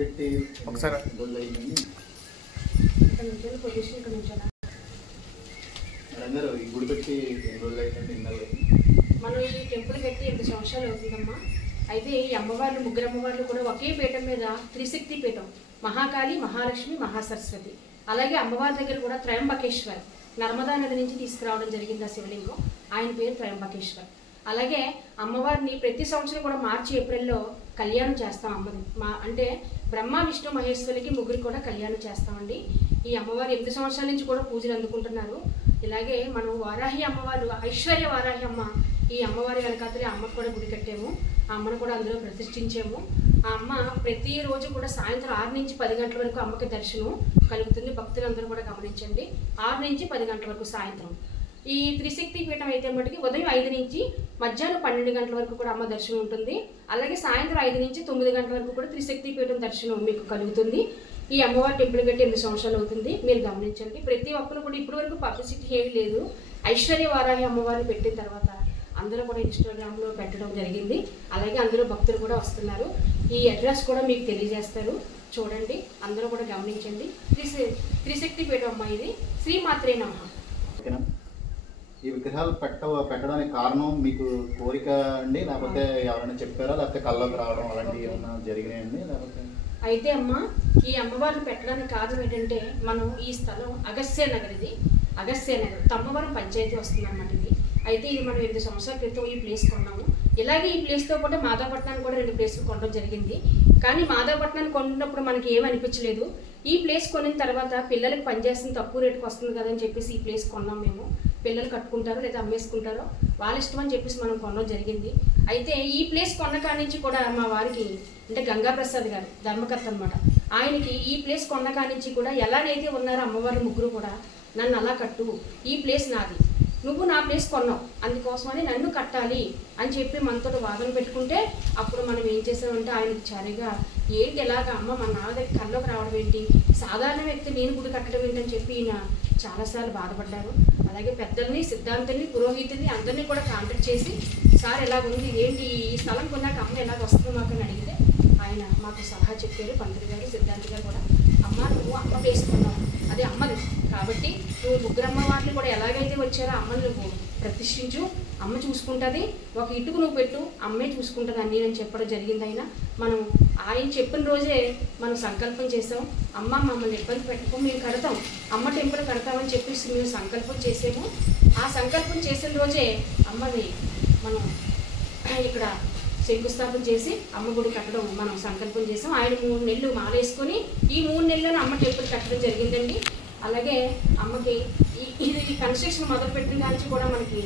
ఒకసారి ఈ గుడి పెట్టి మనం ఈ టెంపుల్ కట్టి 8 సంవత్సరాలు అవుతుందమ్మా. అయితే ఈ అమ్మవార్లు ముగ్గురు అమ్మవార్లు కూడా ఒకే పీఠం మీద త్రిశక్తి పీఠం, మహాకాళి, మహాలక్ష్మి, మహాసరస్వతి. అలాగే అమ్మవారి దగ్గర కూడా త్రయంబకేశ్వర్, నర్మదా నది నుంచి తీసుకురావడం జరిగింది ఆ శివలింగం. ఆయన పేరు త్రయంబకేశ్వర్. అలాగే అమ్మవారిని ప్రతి సంవత్సరం కూడా మార్చి ఏప్రిల్లో కళ్యాణం చేస్తాం. అమ్మది అంటే బ్రహ్మ విష్ణు మహేశ్వరికి ముగ్గురికి కూడా కళ్యాణం చేస్తామండి. ఈ అమ్మవారు 8 సంవత్సరాల నుంచి కూడా పూజలు అందుకుంటున్నారు. ఇలాగే మనం వారాహి అమ్మవారు, ఐశ్వర్య వారాహి అమ్మ, ఈ అమ్మవారి వెనకాతలే అమ్మకు కూడా గుడి కట్టాము. ఆ అమ్మను కూడా అందులో ప్రతిష్ఠించాము. ఆ అమ్మ ప్రతిరోజు కూడా సాయంత్రం 6 నుంచి 10 గంటల వరకు అమ్మకి దర్శనం కలుగుతుంది. భక్తులందరూ కూడా గమనించండి. 6 నుంచి 10 గంటల వరకు సాయంత్రం. ఈ త్రిశక్తి పీఠం అయితే మటుకి ఉదయం 5 నుంచి మధ్యాహ్నం 12 గంటల వరకు కూడా అమ్మ దర్శనం ఉంటుంది. అలాగే సాయంత్రం 5 నుంచి 9 గంటల వరకు కూడా త్రిశక్తి పీఠం దర్శనం మీకు కలుగుతుంది. ఈ అమ్మవారి టెంపుల్ కట్టి 8 సంవత్సరాలు అవుతుంది. మీరు గమనించండి. ప్రతి ఒక్కరు కూడా ఇప్పటి వరకు పబ్లిసిటీ ఏమీ లేదు. ఐశ్వర్య వారాహి అమ్మవారిని పెట్టిన తర్వాత అందరూ కూడా ఇన్స్టాగ్రామ్లో పెట్టడం జరిగింది. అలాగే అందరూ భక్తులు కూడా వస్తున్నారు. ఈ అడ్రస్ కూడా మీకు తెలియజేస్తారు, చూడండి, అందరూ కూడా గమనించండి. త్రిశక్తి పీఠం అమ్మ, ఇది శ్రీమాత్రే నమః. ఈ విగ్రహాలు పెట్టడానికి కారణం మీకు కోరిక అండి, లేకపోతే ఎవరైనా చెప్పారా, లేకపోతే కళ్ళకు రావడం అలాంటివి ఏమైనా జరిగినాయండి? లేకపోతే అయితే అమ్మ, ఈ అమ్మవారిని పెట్టడానికి కారణం ఏంటంటే, మనం ఈ స్థలం అగస్త్య నగర్, ఇది అగస్త్య నగర్ తమ్మవరం పంచాయతీ వస్తుంది అన్నమాట. ఇది అయితే ఇది మనం 8 సంవత్సరాల క్రితం ఈ ప్లేస్ కొన్నాము. ఇలాగే ఈ ప్లేస్తో పాటు మాధవపట్నాన్ని కూడా 2 ప్లేస్లు కొనడం జరిగింది. కానీ మాధవపట్నాన్ని కొన్నప్పుడు మనకి ఏమనిపించలేదు. ఈ ప్లేస్ కొనిన తర్వాత పిల్లలకి పనిచేస్తుంది, తక్కువ రేటుకి వస్తుంది కదా అని చెప్పేసి ఈ ప్లేస్ కొన్నాం మేము. పిల్లలు కట్టుకుంటారో లేదా అమ్మేసుకుంటారో వాళ్ళ ఇష్టం అని చెప్పేసి మనం కొనడం జరిగింది. అయితే ఈ ప్లేస్ కొన్న కాడి నుంచి కూడా మా వారికి, అంటే గంగాప్రసాద్ గారు ధర్మకర్త అనమాట, ఆయనకి ఈ ప్లేస్ కొన్న కాడి నుంచి కూడా ఎలాగైతే ఉన్నారో అమ్మవారి ముగ్గురు కూడా, నన్ను అలా కట్టు, ఈ ప్లేస్ నాది, నువ్వు నా ప్లేస్ కొన్నావు, అందుకోసమని నన్ను కట్టాలి అని చెప్పి మనతో వాదన పెట్టుకుంటే, అప్పుడు మనం ఏం చేసామంటే ఆయనకి చారిగా, ఏంటి ఎలాగా అమ్మ మన నా దగ్గర కళ్ళలోకి రావడం ఏంటి, సాధారణ వ్యక్తి నేను గుడి కట్టడం ఏంటని చెప్పి ఈయన చాలాసార్లు బాధపడ్డారు. అలాగే పెద్దల్ని, సిద్ధాంతుల్ని, పురోహితుల్ని అందరినీ కూడా కాంటాక్ట్ చేసి, సార్ ఎలాగుంది, ఏంటి ఈ స్థలం కొన్నాక అమ్మ ఎలాగ వస్తుంది మాకు అని అడిగితే ఆయన మాకు సలహా చెప్పారు. పంతులు గారు, సిద్ధాంతి గారు కూడా, అమ్మ నువ్వు అమ్మ వేసుకున్నావు, అది అమ్మది కాబట్టి నువ్వు ముగ్గురు అమ్మవారిని కూడా ఎలాగైతే వచ్చారో అమ్మని నువ్వు ప్రతిష్ఠించు, అమ్మ చూసుకుంటుంది, ఒక ఇటుకు నువ్వు పెట్టు, అమ్మే చూసుకుంటుంది అన్నీ అని చెప్పడం జరిగింది. మనం ఆయన చెప్పిన రోజే మనం సంకల్పం చేసాం. అమ్మ మమ్మల్ని ఇబ్బంది పెట్టుకో, మేము కడతాం, అమ్మ టెంపుల్ కడతామని చెప్పేసి మేము సంకల్పం చేసాము. ఆ సంకల్పం చేసిన రోజే అమ్మని మనం ఇక్కడ శంకుస్థాపన చేసి అమ్మ గుడి కట్టడం మనం సంకల్పం చేసాం. ఆయన 3 నెలలు మాలేసుకొని ఈ 3 నెలలను అమ్మ టెంపుల్ కట్టడం జరిగిందండి. అలాగే అమ్మకి ఇది కన్స్ట్రక్షన్ మొదలుపెట్టిన దానికి కూడా మనకి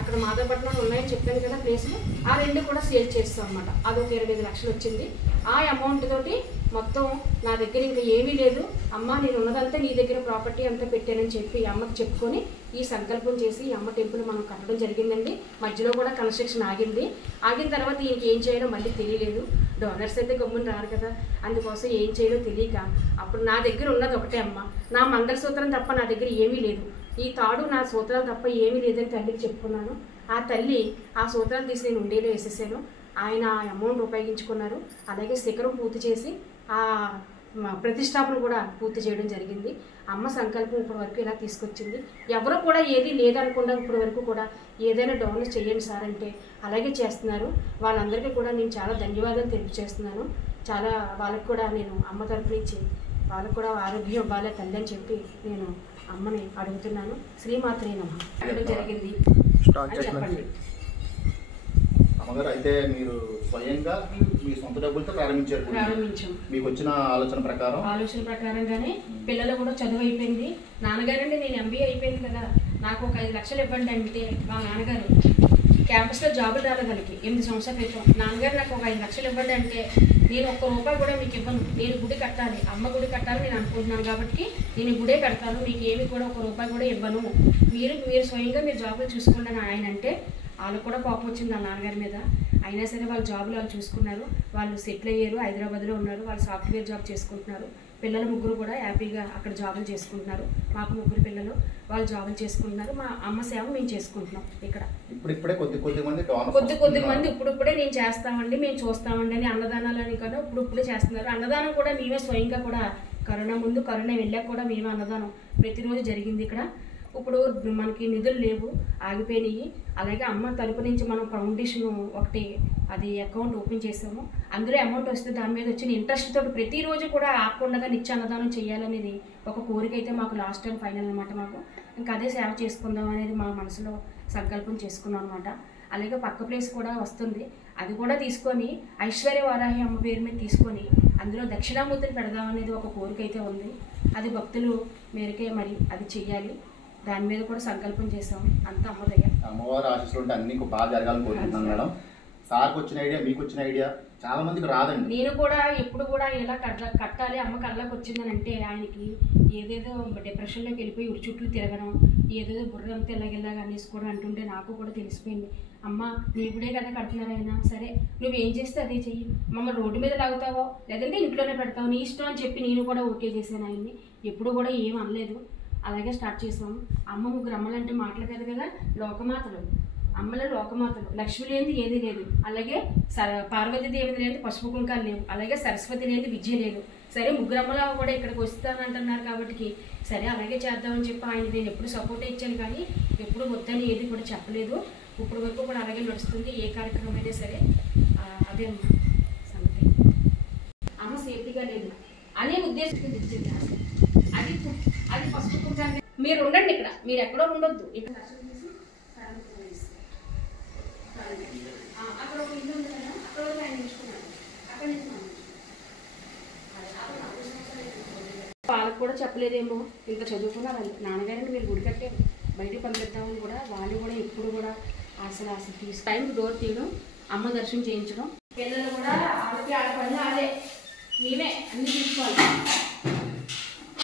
అక్కడ మాధవపట్నంలో ఉన్నాయని చెప్పాను కదా ప్లేస్లు, ఆ 2 కూడా సేల్ చేస్తాం అనమాట. అదొక 25 లక్షలు వచ్చింది. ఆ అమౌంట్ తోటి మొత్తం నా దగ్గర ఇంకా ఏమీ లేదు, అమ్మ నేను ఉన్నదంతా నీ దగ్గర ప్రాపర్టీ అంతా పెట్టానని చెప్పి అమ్మకి చెప్పుకొని ఈ సంకల్పం చేసి అమ్మ టెంపుల్ మనం కట్టడం జరిగిందండి. మధ్యలో కూడా కన్స్ట్రక్షన్ ఆగింది. ఆగిన తర్వాత ఈయనకి ఏం చేయాలో మళ్ళీ తెలియలేదు. డోనర్స్ అయితే గమ్మున రారు కదా, అందుకోసం ఏం చేయాలో తెలియక అప్పుడు నా దగ్గర ఉన్నది ఒకటే అమ్మ, నా మంగళసూత్రం తప్ప నా దగ్గర ఏమీ లేదు, ఈ తాడు నా సూత్రాలు తప్ప ఏమీ లేదని తల్లికి చెప్పుకున్నాను. ఆ తల్లి ఆ సూత్రాలు తీసి నేను ఉండేలో వేసేసాను. ఆయన ఆ అమౌంట్ ఉపయోగించుకున్నారు. అలాగే శిఖరం పూర్తి చేసి ఆ ప్రతిష్టాపన కూడా పూర్తి చేయడం జరిగింది. అమ్మ సంకల్పం ఇప్పటి వరకు ఇలా తీసుకొచ్చింది. ఎవరు కూడా ఏది లేదనకుండా ఇప్పటి వరకు కూడా ఏదైనా డోనర్ చేయండి సార్ అంటే అలాగే చేస్తున్నారు. వాళ్ళందరికీ కూడా నేను చాలా ధన్యవాదాలు తెలియజేస్తున్నాను. చాలా వాళ్ళకు కూడా నేను అమ్మ తరపు నుంచి వాళ్ళకు కూడా ఆరోగ్యం ఇవ్వాలి తల్లి అని చెప్పి నేను అమ్మని అడుగుతున్నాను. శ్రీమాత్రే నమః జరిగింది అని చెప్పండి. అమ్మగారు, అయితే మీరు స్వయంగా మీ సొంత డబ్బులతో ప్రారంభించాం. మీకు వచ్చిన ఆలోచన ప్రకారంగానే పిల్లలు కూడా చదువు అయిపోయింది. నాన్నగారండి నేను MBA అయిపోయింది కదా, నాకు ఒక 5 లక్షలు ఇవ్వండి అంటే మా నాన్నగారు క్యాంపస్లో జాబులు రాలేదానికి 8 సంవత్సరాల క్రితం నాన్నగారు నాకు ఒక 5 లక్షలు ఇవ్వండి అంటే నేను ఒక్క రూపాయి కూడా మీకు ఇవ్వను, నేను గుడి కట్టాలి, అమ్మ గుడి కట్టాలి నేను అనుకుంటున్నాను కాబట్టి నేను గుడే కడతాను, మీకు ఏమి కూడా ఒక రూపాయి కూడా ఇవ్వను, మీరు స్వయంగా మీరు జాబులు చూసుకోండి అని ఆయన అంటే వాళ్ళకు కూడా కోపం వచ్చింది నా నాన్నగారి మీద. అయినా సరే వాళ్ళ జాబులు వాళ్ళు చూసుకున్నారు, వాళ్ళు సెటిల్ అయ్యారు, హైదరాబాద్లో ఉన్నారు, వాళ్ళు సాఫ్ట్వేర్ జాబ్ చేసుకుంటున్నారు. పిల్లలు ముగ్గురు కూడా హ్యాపీగా అక్కడ జాబులు చేసుకుంటున్నారు. మాకు ముగ్గురు పిల్లలు, వాళ్ళు జాబులు చేసుకుంటున్నారు. మా అమ్మ సేవ మేము చేసుకుంటున్నాం ఇక్కడ. ఇప్పుడిప్పుడే కొద్ది మంది ఇప్పుడిప్పుడే నేను చేస్తామండి, మేము చూస్తామండి అని అన్నదానాలు అని కదా ఇప్పుడిప్పుడే చేస్తున్నారు. అన్నదానం కూడా మేమే స్వయంగా కూడా కరోనా ముందు, కరోనా వెళ్ళాక కూడా మేమే అన్నదానం ప్రతిరోజు జరిగింది ఇక్కడ. ఇప్పుడు మనకి నిధులు లేవు, ఆగిపోయినాయి. అలాగే అమ్మ తరపు నుంచి మనం ఫౌండేషన్ ఒకటి అది అకౌంట్ ఓపెన్ చేసాము. అందులో అమౌంట్ వస్తే దాని మీద వచ్చిన ఇంట్రెస్ట్ తోటి ప్రతిరోజు కూడా ఆకుండా నిత్య అన్నదానం చేయాలనేది ఒక కోరిక అయితే మాకు లాస్ట్ అండ్ ఫైనల్ అనమాట. మాకు ఇంకా అదే సేవ చేసుకుందాం అనేది మా మనసులో సంకల్పం చేసుకున్నాం అనమాట. అలాగే పక్క ప్లేస్ కూడా వస్తుంది, అది కూడా తీసుకొని ఐశ్వర్య వారాహి అమ్మ పేరు మీద తీసుకొని అందులో దక్షిణామూర్తిని పెడదామనేది ఒక కోరిక అయితే ఉంది. అది భక్తులు మేరకే మరి అది చెయ్యాలి. దాని మీద కూడా సంకల్పం చేసాం. అంతా అమ్మదయ్య అమ్మవారి ఆశీస్సులు ఉంటే అన్ని బాగా జరగాలని కోరుకుంటున్నాను మేడం. సార్కి వచ్చిన ఐడియా, మీకు వచ్చిన ఐడియా చాలా మందికి రాదండి. నేను కూడా ఎప్పుడు కూడా ఇలా కట్టాలి అమ్మ కళ్ళకి వచ్చిందని అంటే ఆయనకి ఏదేదో డిప్రెషన్లోకి వెళ్ళిపోయి ఉరి చుట్టూ తిరగడం, ఏదేదో బుర్రంతా ఇలాగెలాగా అనేసుకోవడం అంటుంటే నాకు కూడా తెలిసిపోయింది. అమ్మ నీ ఇప్పుడే కదా కడుతున్నారు అయినా సరే నువ్వేం చేస్తే అదే చెయ్యి, మమ్మల్ని రోడ్డు మీద లాగుతావో లేదంటే ఇంట్లోనే పెడతావు, నీ ఇష్టం అని చెప్పి నేను కూడా ఓకే చేశాను. ఆయన్ని ఎప్పుడు కూడా ఏం అనలేదు. అలాగే స్టార్ట్ చేసాము. అమ్మ ముగ్గురు అమ్మలంటే మాటలు కదా కదా, లోకమాతలు, అమ్మల లోకమాతలు. లక్ష్మి లేనిది ఏది లేదు, అలాగే పార్వతీదేవి లేదు, పసుపు కుంకాలు లేవు, అలాగే సరస్వతి లేదు, విద్య లేదు. సరే ముగ్గురు అమ్మల కూడా ఇక్కడికి వస్తానంటున్నారు కాబట్టి సరే అలాగే చేద్దామని చెప్పి ఆయన నేను ఎప్పుడు సపోర్ట్ ఇచ్చాను కానీ ఎప్పుడు వద్దని ఏది కూడా చెప్పలేదు. ఇప్పుడు వరకు కూడా అలాగే నడుస్తుంది. ఏ కార్యక్రమం అయినా సరే అదే సంగతి. అమ్మ సేఫ్టీగా లేదు అనే ఉద్దేశంతో తెచ్చింది. అది పసుపు కుంకాలు. మీరు ఉండండి ఇక్కడ, మీరు ఎక్కడో ఉండొద్దు. ఇక్కడ అక్కడ ఒక ఇల్లు ఉంది కదా, అక్కడ ఆయన తీసుకున్నాను. అక్కడ వాళ్ళకు కూడా చెప్పలేదేమో, ఇంకా చదువుకున్నారు నాన్నగారిని మీరు గుడి కట్టే బయటకు పంపిద్దామని కూడా వాళ్ళు కూడా ఎప్పుడు కూడా అసలు తీసి టైంకి డోర్ తీయడం, అమ్మ దర్శనం చేయించడం, పిల్లలు కూడా ఆడపల్లి ఆడే మేమే అన్ని తీసుకోవాలి.